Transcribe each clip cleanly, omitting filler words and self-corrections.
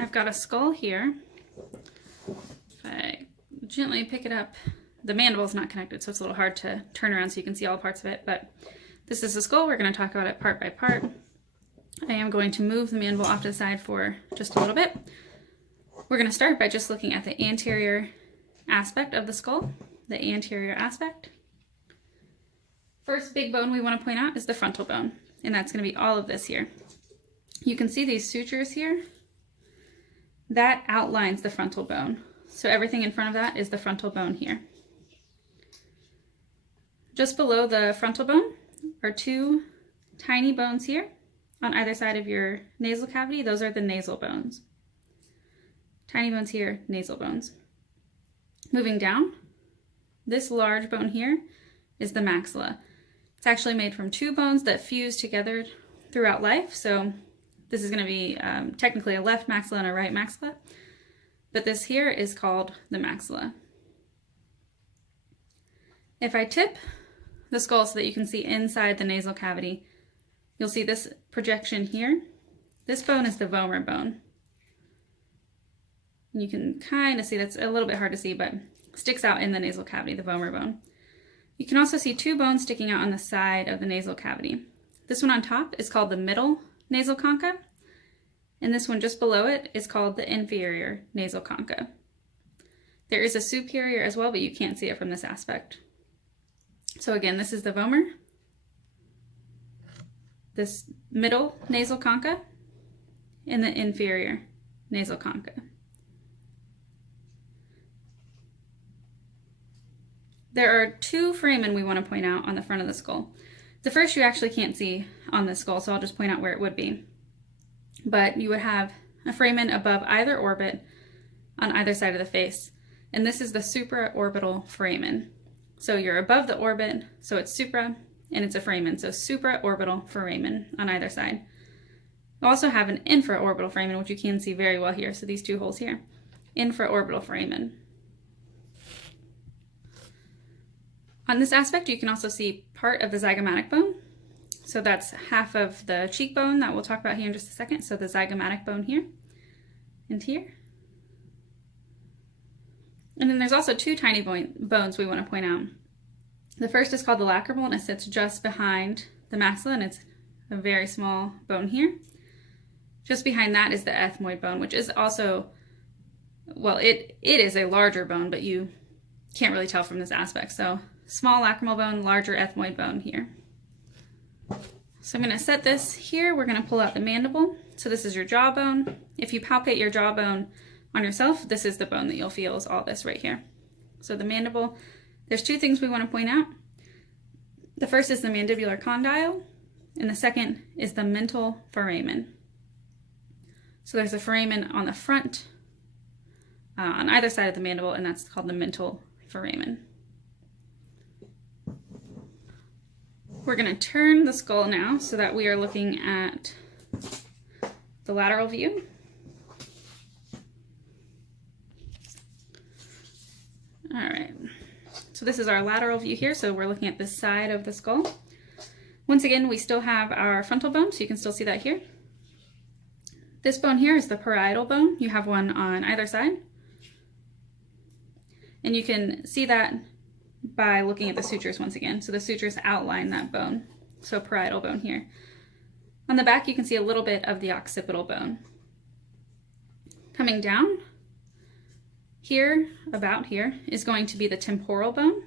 I've got a skull here. If I gently pick it up, the mandible is not connected, so it's a little hard to turn around so you can see all parts of it, but this is the skull. We're going to talk about it part by part. I am going to move the mandible off to the side for just a little bit. We're going to start by just looking at the anterior aspect of the skull, the anterior aspect. First big bone we want to point out is the frontal bone, and that's going to be all of this here. You can see these sutures here. That outlines the frontal bone. So everything in front of that is the frontal bone here. Just below the frontal bone are two tiny bones here on either side of your nasal cavity. Those are the nasal bones. Tiny bones here, nasal bones. Moving down, this large bone here is the maxilla. It's actually made from two bones that fuse together throughout life. So this is going to be technically a left maxilla and a right maxilla, but this here is called the maxilla. If I tip the skull so that you can see inside the nasal cavity, you'll see this projection here. This bone is the vomer bone. And you can kind of see, that's a little bit hard to see, but sticks out in the nasal cavity, the vomer bone. You can also see two bones sticking out on the side of the nasal cavity. This one on top is called the middle nasal concha, and this one just below it is called the inferior nasal concha. There is a superior as well, but you can't see it from this aspect. So again, this is the vomer, this middle nasal concha, and the inferior nasal concha. There are two foramen we want to point out on the front of the skull. The first you actually can't see on the skull, so I'll just point out where it would be. But you would have a foramen above either orbit on either side of the face. And this is the supraorbital foramen. So you're above the orbit, so it's supra, and it's a foramen. So supraorbital foramen on either side. You also have an infraorbital foramen, which you can see very well here. So these two holes here, infraorbital foramen. On this aspect, you can also see part of the zygomatic bone. So that's half of the cheekbone that we'll talk about here in just a second. So the zygomatic bone here and here. And then there's also two tiny bones we want to point out. The first is called the lacrimal, and it sits just behind the maxilla, and it's a very small bone here. Just behind that is the ethmoid bone, which is also, well, it is a larger bone, but you can't really tell from this aspect. So small lacrimal bone, larger ethmoid bone here. So I'm going to set this here. We're going to pull out the mandible. So this is your jawbone. If you palpate your jawbone on yourself, this is the bone that you'll feel is all this right here. So the mandible, there's two things we want to point out. The first is the mandibular condyle, and the second is the mental foramen. So there's a foramen on the front, on either side of the mandible, and that's called the mental foramen. We're going to turn the skull now so that we are looking at the lateral view. All right, so this is our lateral view here, so we're looking at this side of the skull. Once again, we still have our frontal bone, so you can still see that here. This bone here is the parietal bone. You have one on either side. And you can see that by looking at the sutures once again. So the sutures outline that bone. So parietal bone here. On the back, you can see a little bit of the occipital bone. Coming down, here, about here, is going to be the temporal bone.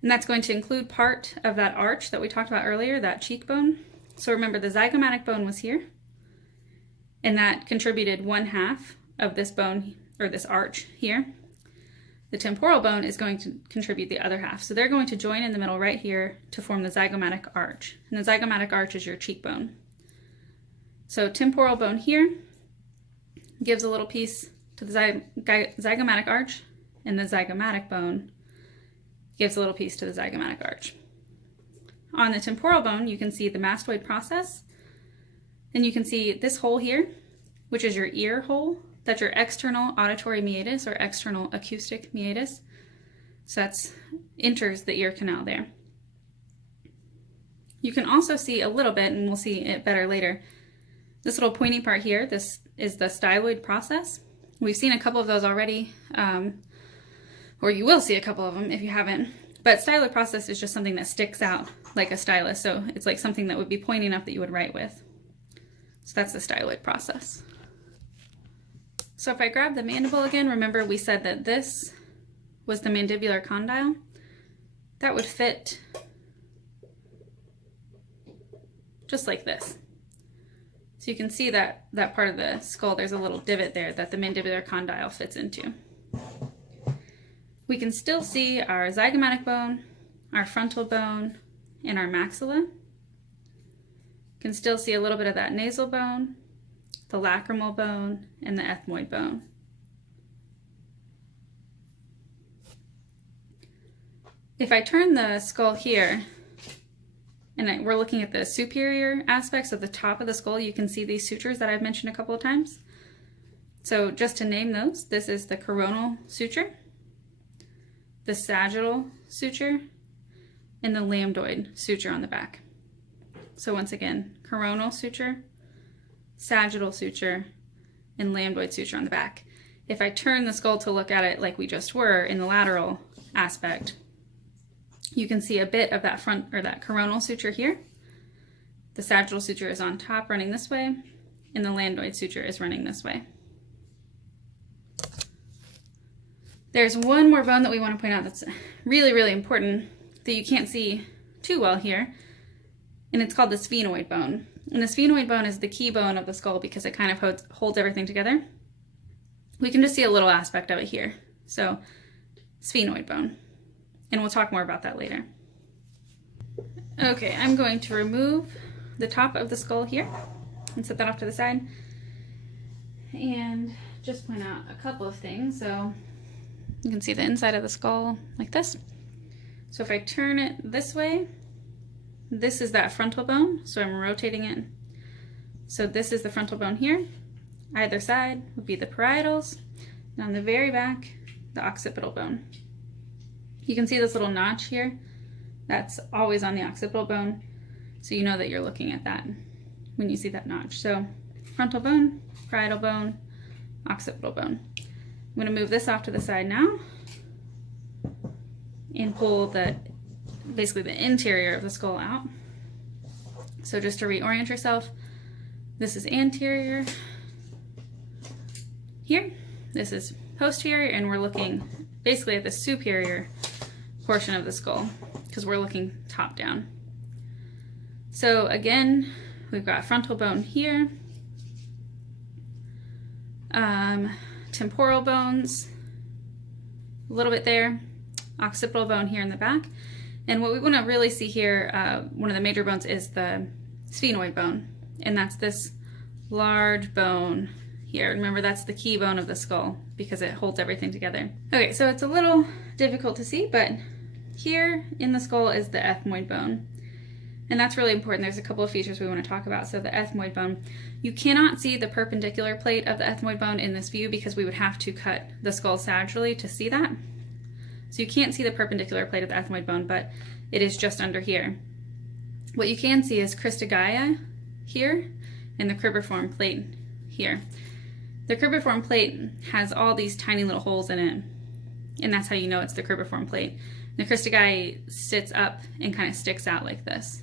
And that's going to include part of that arch that we talked about earlier, that cheekbone. So remember, the zygomatic bone was here, and that contributed 1/2 of this bone, or this arch here. The temporal bone is going to contribute the other half. So they're going to join in the middle right here to form the zygomatic arch. And the zygomatic arch is your cheekbone. So temporal bone here gives a little piece to the zygomatic arch, and the zygomatic bone gives a little piece to the zygomatic arch. On the temporal bone, you can see the mastoid process, and you can see this hole here, which is your ear hole. That's your external auditory meatus or external acoustic meatus. So that's enters the ear canal there. You can also see a little bit, and we'll see it better later, This little pointy part here, this is the styloid process. We've seen a couple of those already, or you will see a couple of them if you haven't. But styloid process is just something that sticks out like a stylus. So it's like something that would be pointing up that you would write with. So that's the styloid process. So if I grab the mandible again, remember we said that this was the mandibular condyle. That would fit just like this. So you can see that part of the skull, there's a little divot there that the mandibular condyle fits into. We can still see our zygomatic bone, our frontal bone, and our maxilla. You can still see a little bit of that nasal bone, the lacrimal bone, and the ethmoid bone. If I turn the skull here, and we're looking at the superior aspects of the top of the skull, you can see these sutures that I've mentioned a couple of times. So just to name those, this is the coronal suture, the sagittal suture, and the lambdoid suture on the back. So once again, coronal suture, sagittal suture, and lambdoid suture on the back. If I turn the skull to look at it like we just were in the lateral aspect, you can see a bit of that front or that coronal suture here. The sagittal suture is on top running this way, and the lambdoid suture is running this way. There's one more bone that we want to point out that's really, really important that you can't see too well here, and it's called the sphenoid bone. And the sphenoid bone is the key bone of the skull because it kind of holds everything together. We can just see a little aspect of it here. So, sphenoid bone. And we'll talk more about that later. Okay, I'm going to remove the top of the skull here and set that off to the side. And just point out a couple of things. So you can see the inside of the skull like this. So if I turn it this way, this is that frontal bone. So I'm rotating it. So this is the frontal bone here. Either side would be the parietals. And on the very back, the occipital bone. You can see this little notch here. That's always on the occipital bone. So you know that you're looking at that when you see that notch. So frontal bone, parietal bone, occipital bone. I'm going to move this off to the side now and pull basically the interior of the skull out. So just to reorient yourself, this is anterior here. This is posterior, and we're looking basically at the superior portion of the skull because we're looking top down. So again, we've got frontal bone here, temporal bones, a little bit there, occipital bone here in the back. And what we want to really see here, one of the major bones is the sphenoid bone, and that's this large bone here. Remember, that's the key bone of the skull because it holds everything together. Okay, so it's a little difficult to see, but here in the skull is the ethmoid bone. And that's really important. There's a couple of features we want to talk about. So the ethmoid bone, you cannot see the perpendicular plate of the ethmoid bone in this view because we would have to cut the skull sagittally to see that. So you can't see the perpendicular plate of the ethmoid bone, but it is just under here. What you can see is cristagia here and the cribriform plate here. The cribriform plate has all these tiny little holes in it, and that's how you know it's the cribriform plate. The cristagia sits up and kind of sticks out like this.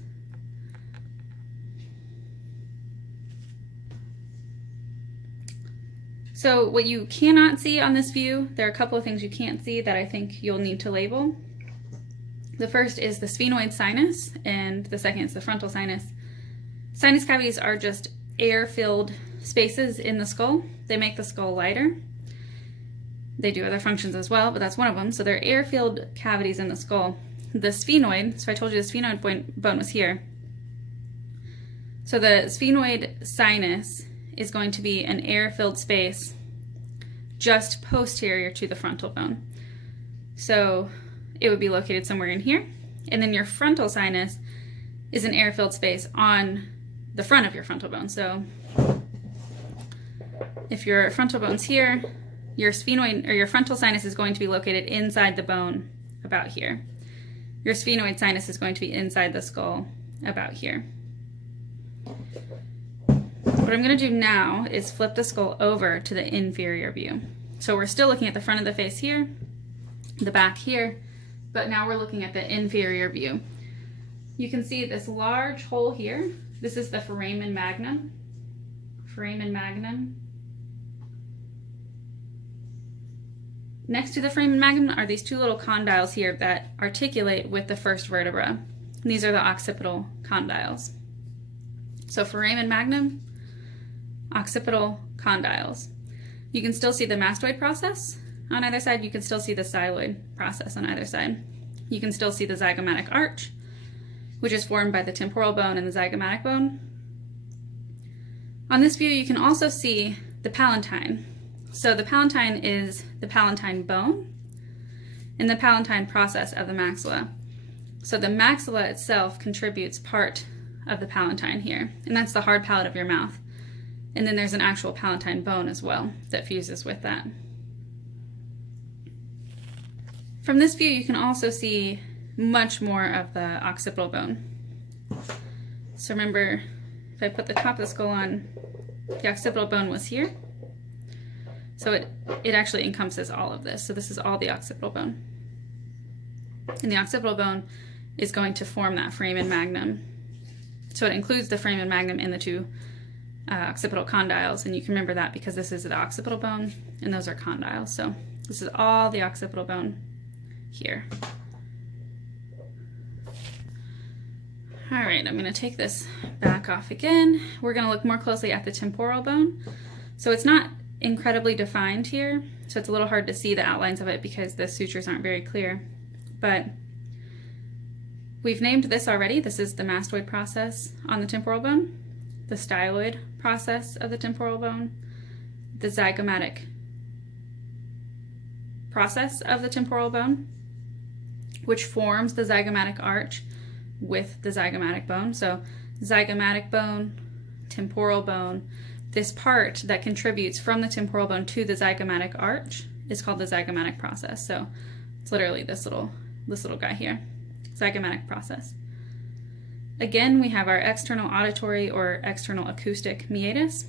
So what you cannot see on this view, there are a couple of things you can't see that I think you'll need to label. The first is the sphenoid sinus, and the second is the frontal sinus. Sinus cavities are just air-filled spaces in the skull. They make the skull lighter. They do other functions as well, but that's one of them. So they're air-filled cavities in the skull. The sphenoid, so I told you the sphenoid bone was here. So the sphenoid sinus is going to be an air-filled space just posterior to the frontal bone. So it would be located somewhere in here. And then your frontal sinus is an air-filled space on the front of your frontal bone. So if your frontal bone's here, your sphenoid or your frontal sinus is going to be located inside the bone about here. Your sphenoid sinus is going to be inside the skull about here. What I'm going to do now is flip the skull over to the inferior view. So we're still looking at the front of the face here, the back here, but now we're looking at the inferior view. You can see this large hole here. This is the foramen magnum. Foramen magnum. Next to the foramen magnum are these two little condyles here that articulate with the first vertebra. And these are the occipital condyles. So foramen magnum, occipital condyles. You can still see the mastoid process on either side. You can still see the styloid process on either side. You can still see the zygomatic arch, which is formed by the temporal bone and the zygomatic bone. On this view, you can also see the palatine. So the palatine is the palatine bone and the palatine process of the maxilla. So the maxilla itself contributes part of the palatine here, and that's the hard palate of your mouth. And then there's an actual palatine bone as well that fuses with that. From this view, you can also see much more of the occipital bone. So remember, if I put the top of the skull on, the occipital bone was here. So it actually encompasses all of this. So this is all the occipital bone. And the occipital bone is going to form that foramen magnum. So it includes the foramen magnum in the two occipital condyles. And you can remember that because this is the occipital bone and those are condyles. So this is all the occipital bone here. All right, I'm going to take this back off again. We're going to look more closely at the temporal bone. So it's not incredibly defined here, so it's a little hard to see the outlines of it because the sutures aren't very clear. But we've named this already. This is the mastoid process on the temporal bone, the styloid process of the temporal bone, the zygomatic process of the temporal bone, which forms the zygomatic arch with the zygomatic bone. So zygomatic bone, temporal bone, this part that contributes from the temporal bone to the zygomatic arch is called the zygomatic process. So it's literally this little guy here, zygomatic process. Again, we have our external auditory or external acoustic meatus.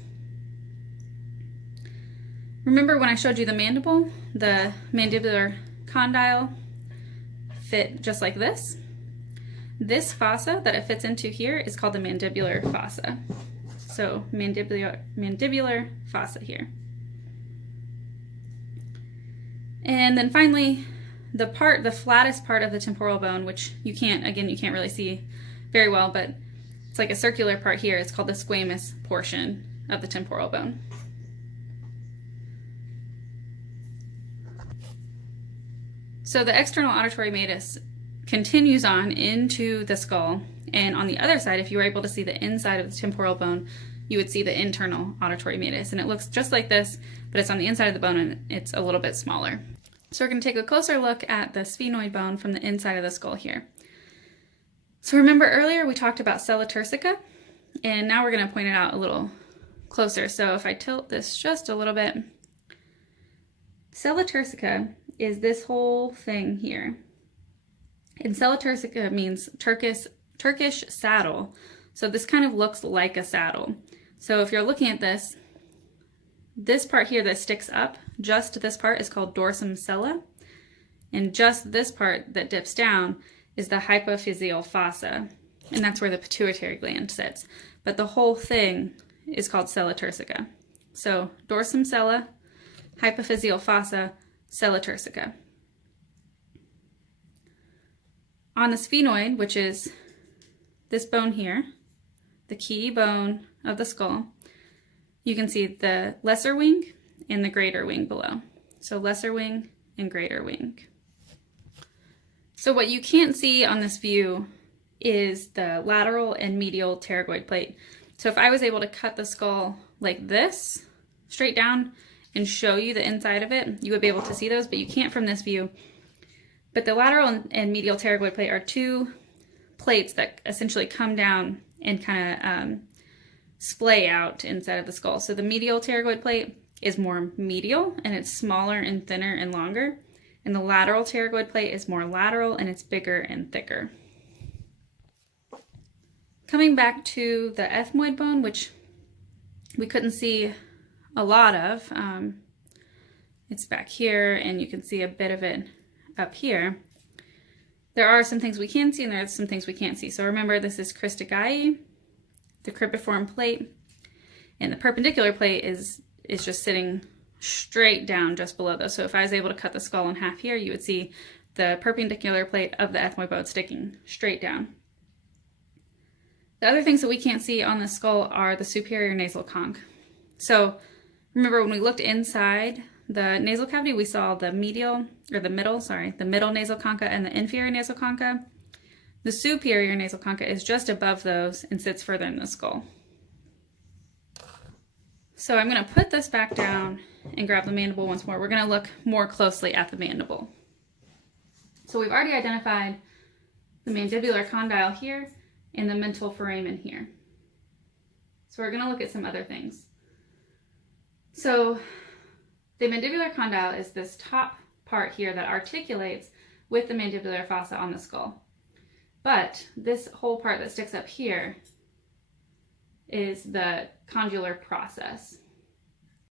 Remember when I showed you the mandible, the mandibular condyle fit just like this? This fossa that it fits into here is called the mandibular fossa. So mandibular fossa here. And then finally, the flattest part of the temporal bone, which you can't really see very well, but it's like a circular part here. It's called the squamous portion of the temporal bone. So the external auditory meatus continues on into the skull, and on the other side, if you were able to see the inside of the temporal bone, you would see the internal auditory meatus, and it looks just like this, but it's on the inside of the bone and it's a little bit smaller. So we're going to take a closer look at the sphenoid bone from the inside of the skull here. So remember earlier we talked about sella turcica, and now we're going to point it out a little closer. So if I tilt this just a little bit, sella turcica is this whole thing here. And sella turcica means Turkish saddle. So this kind of looks like a saddle. So if you're looking at this part here that sticks up, just this part is called dorsum sella. And just this part that dips down is the hypophyseal fossa. And that's where the pituitary gland sits. But the whole thing is called sella turcica. So dorsum sella, hypophyseal fossa, sella turcica. On the sphenoid, which is this bone here, the key bone of the skull, you can see the lesser wing and the greater wing below. So lesser wing and greater wing. So what you can't see on this view is the lateral and medial pterygoid plate. So if I was able to cut the skull like this, straight down, and show you the inside of it, you would be able to see those, but you can't from this view. But the lateral and medial pterygoid plate are two plates that essentially come down and kind of splay out inside of the skull. So the medial pterygoid plate is more medial and it's smaller and thinner and longer. And the lateral pterygoid plate is more lateral and it's bigger and thicker. Coming back to the ethmoid bone, which we couldn't see a lot of. It's back here, and you can see a bit of it up here. There are some things we can see, and there are some things we can't see. So remember, this is cristaceae, the cribriform plate, and the perpendicular plate is just sitting straight down just below those. So if I was able to cut the skull in half here, you would see the perpendicular plate of the ethmoid sticking straight down. The other things that we can't see on the skull are the superior nasal conch. So remember, when we looked inside the nasal cavity, we saw the middle nasal concha and the inferior nasal concha. The superior nasal concha is just above those and sits further in the skull. So I'm going to put this back down and grab the mandible once more. We're going to look more closely at the mandible. So we've already identified the mandibular condyle here and the mental foramen here. So we're going to look at some other things. So the mandibular condyle is this top part here that articulates with the mandibular fossa on the skull. But this whole part that sticks up here is the condylar process.